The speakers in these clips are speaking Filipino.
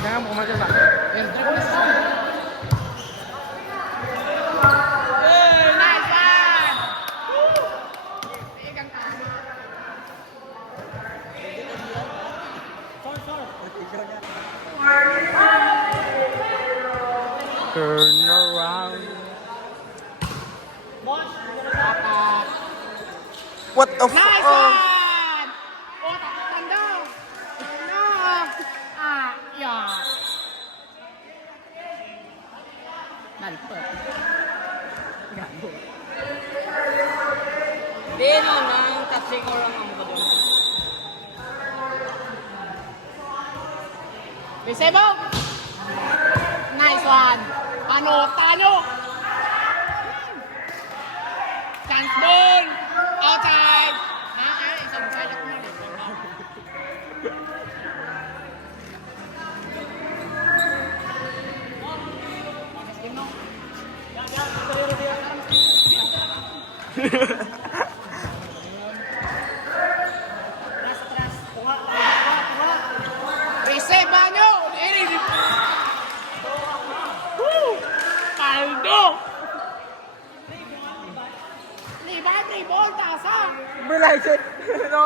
jangan mau maju Pak. Entry ko na sa turn around. What the fuck? Nice one! Oh, tanda! No! Ah, yeah. Nalipot. Gago. Hindi na nang touching ko lang ang doon. Bisebo! Nice one! Ano? Talo! Chance ball! Outside! Isang side ako na. Reserva nyo! Paldo! Libat, ribol, tasa! Belajar. No.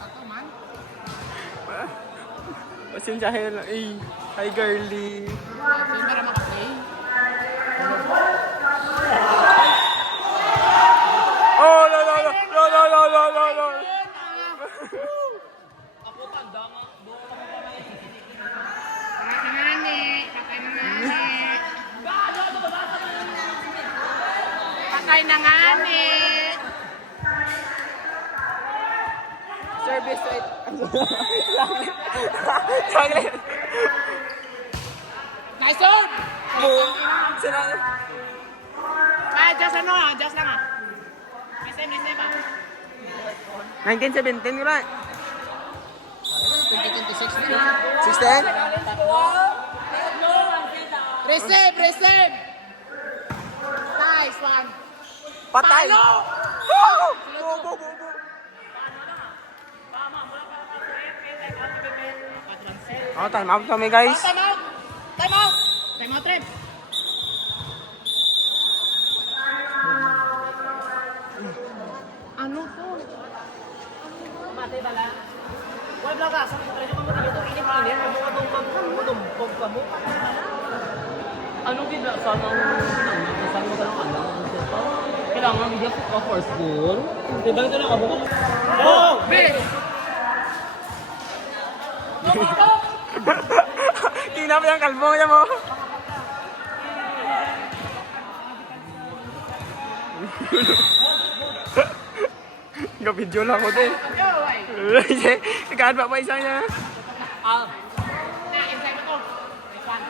Ako man. Pasensyahin lang. Eh, hi girly. Sino para makaplay? Oh, no, no, no, no, no, no, no, no, no. Ako tanda nga. Doon ako pa may Patay na nga ni. Service right. Saglit. Nice one! Sila. Ay, just ano ah, just lang ah. Mesem ba? 1917 ko lang. 2026 na. 16? Receive! Nice one! Patay. Palo! Go, go, go, go. Oh, time out kami guys. Time out! Time out! Time out, Trev! Ano to? mati bala. Wala bala ka. Sa presyo mo dito inip-inip mo tumpog ka mo. Ano gid sana ang mo lang ano. Kailangan bigyan ko for school. Diba ito lang abo ko? Oh, big. Tingnan mo yung kalbo niya mo. Ga-video lang ako din. Ikaad pa isa niya. Ah, Na-inside ako. Nice one.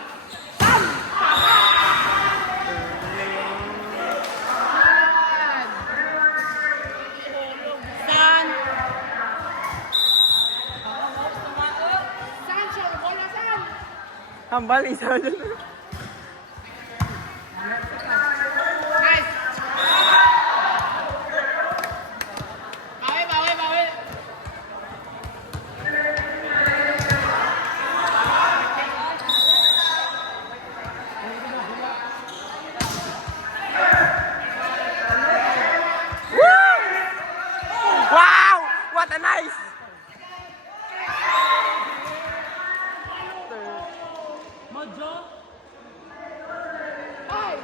San! San siya? Wala san! Hambal isa dyan. Nice! Bawi! Wow! What a nice! Mojo. Ay!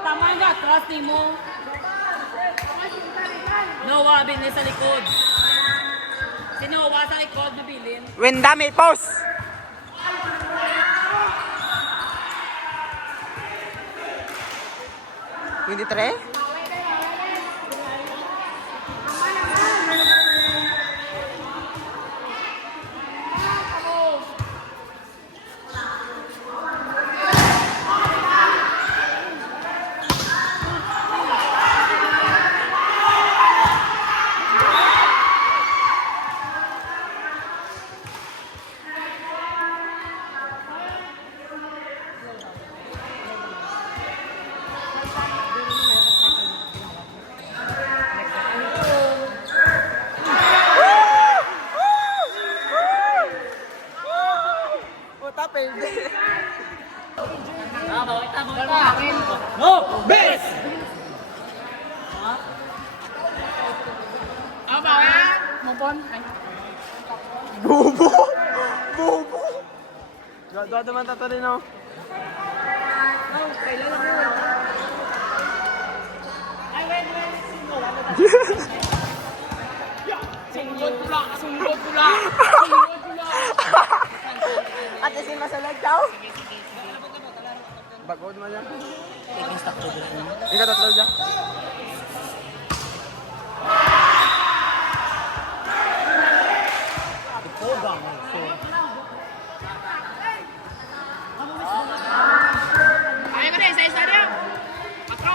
Tama nga, trust mo. Noah, bilis sa likod. Si Noah sa likod, nabilin. Wenda may post! Hindi tre? Bawal ka. No! Bes! Ba yan? Mabon. Bobo! Bobo! Dua naman tatarin ako. Sunggod pula. At isin masalag daw? Bagod mo yan. Ikaw tatlo dyan. Ayaw ka na, isa-isa niya. Patro.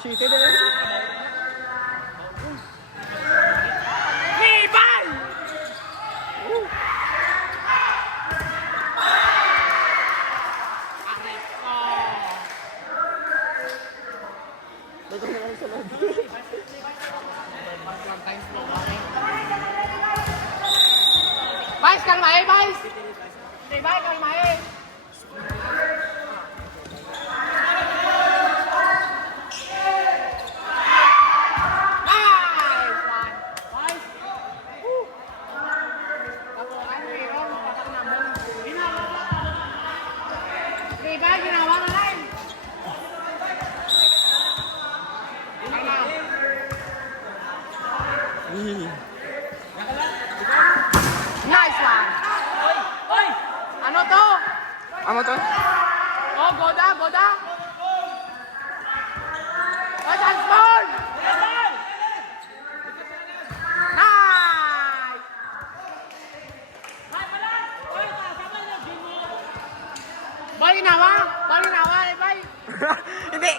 Shitty na yun. Bibay! Dito na lang sa loob. Vice, kalmahe, Vice! Vice, kalmahe! Nice one! Vice! Woo! Ako, ano eh, Ron, patak na mo. Vice, ginawa na lang! Kalma! Nice one! Oy! Ano to? Amo to? Oh, Goda! Oh, transform! Nice! Ball ginawa, Ibay!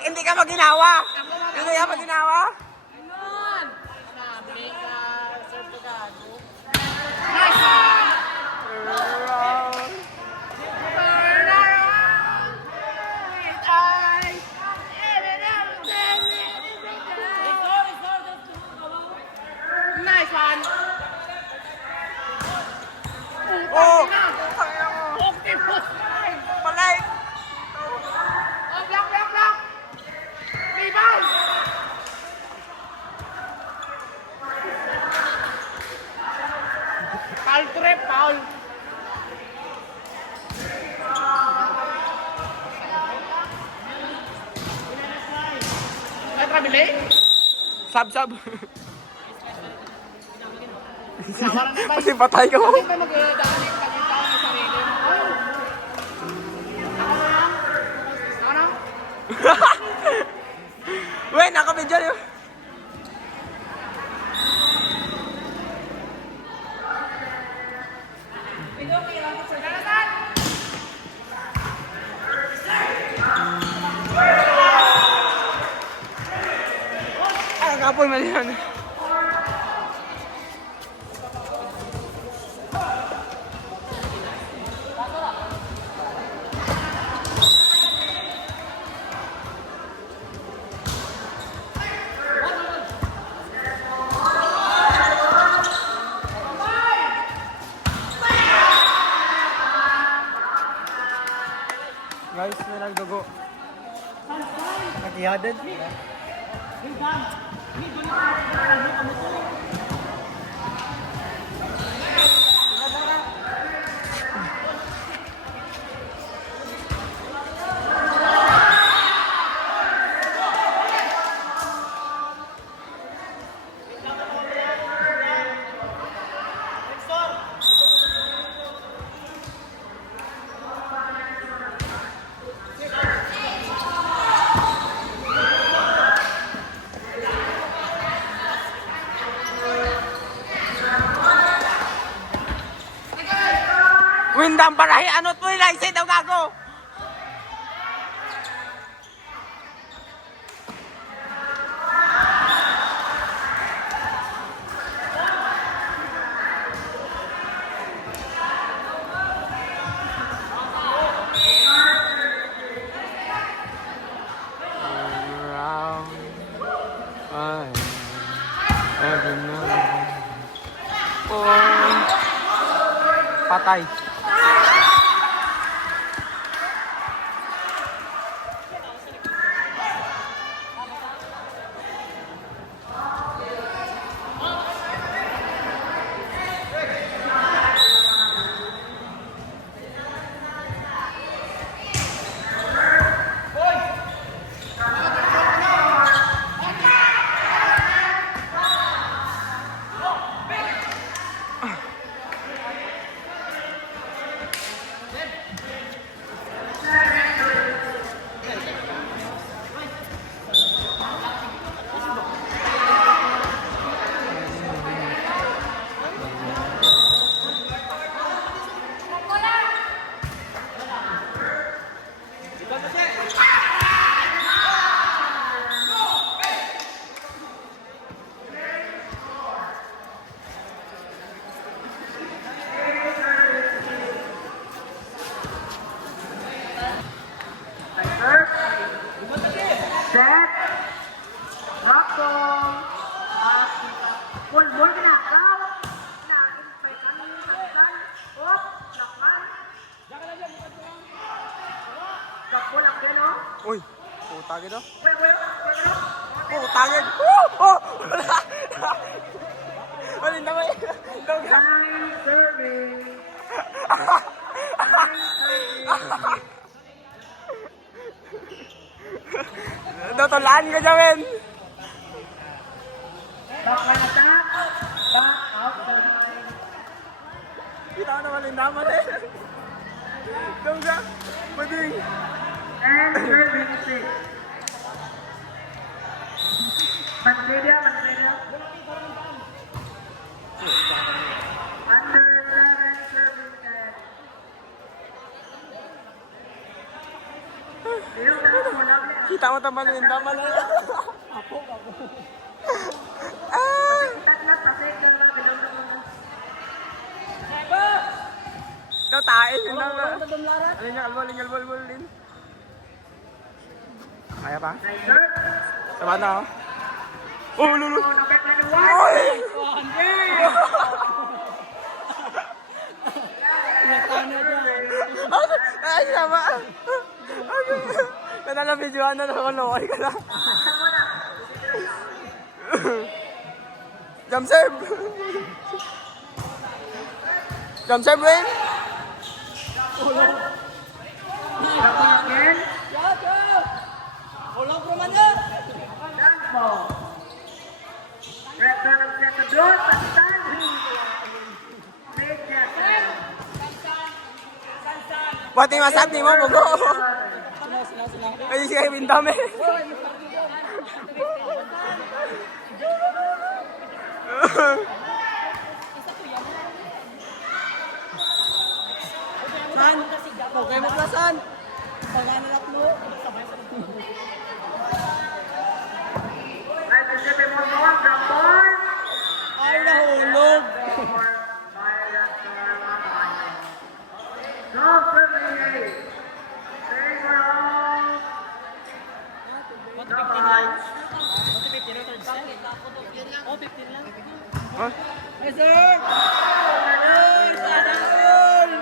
Hindi ka maginawa! Hindi ka maginawa! Ayun! Sabi ka, serve ka, nice one! Turn around with eyes and everything. Nice one! Oh! Octopus! Palay! Oh, block! Ibay! Foul trip, foul! Ay, trabili? Sab! Nawaran na ba? Kasi patay ka mo. Hindi ba mag-daanin pag-itaw ng sarili mo? Ako na? Wey, nakabidyo yun. Ay, kapoy man yan. Guys, may nagdugo. Nag-ihadan. Windang barahi, anot mo nila, isay daw gago! Patay. Uy, puta gitu. Puta gitu. Oh! Wala naman. Tutulaan ka dyan, men. Kita ko naman yung naman eh. Doon ka. Mading. And serving six. Mantelia. Under 11 serving and. Kita mo naman yung naman eh. Daw tain yun lang. Alin niya, albol din. Kaya pa? Sabat na ako. Oh, lulu. Oy! Ay, sama. Kanalang videoan na nakalaway ka na. Jump serve! Jump serve, Wayne! Again. Ulang pro man yan! Ball. Return of the door, but standing. Major. Pati masab ni mo, Bogo! Kasi siya yung bintame. San? Okay mo pala, San? Pag-analak mo. Right to set him on the one, the ball. Ay, nahulog. No, 38. Staying around. What 15 lines? What 15 na third set? Oh, 15 lang. Huh? Yes, sir! Ay, sana all!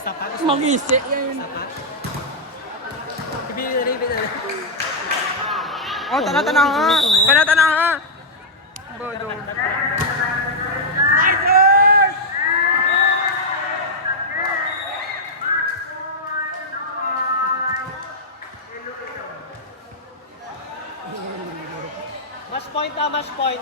Isa pa? Mag-isi yan. Isa pa? Ibig. Oh, tana ha. Tana ha. Bodo. Match point.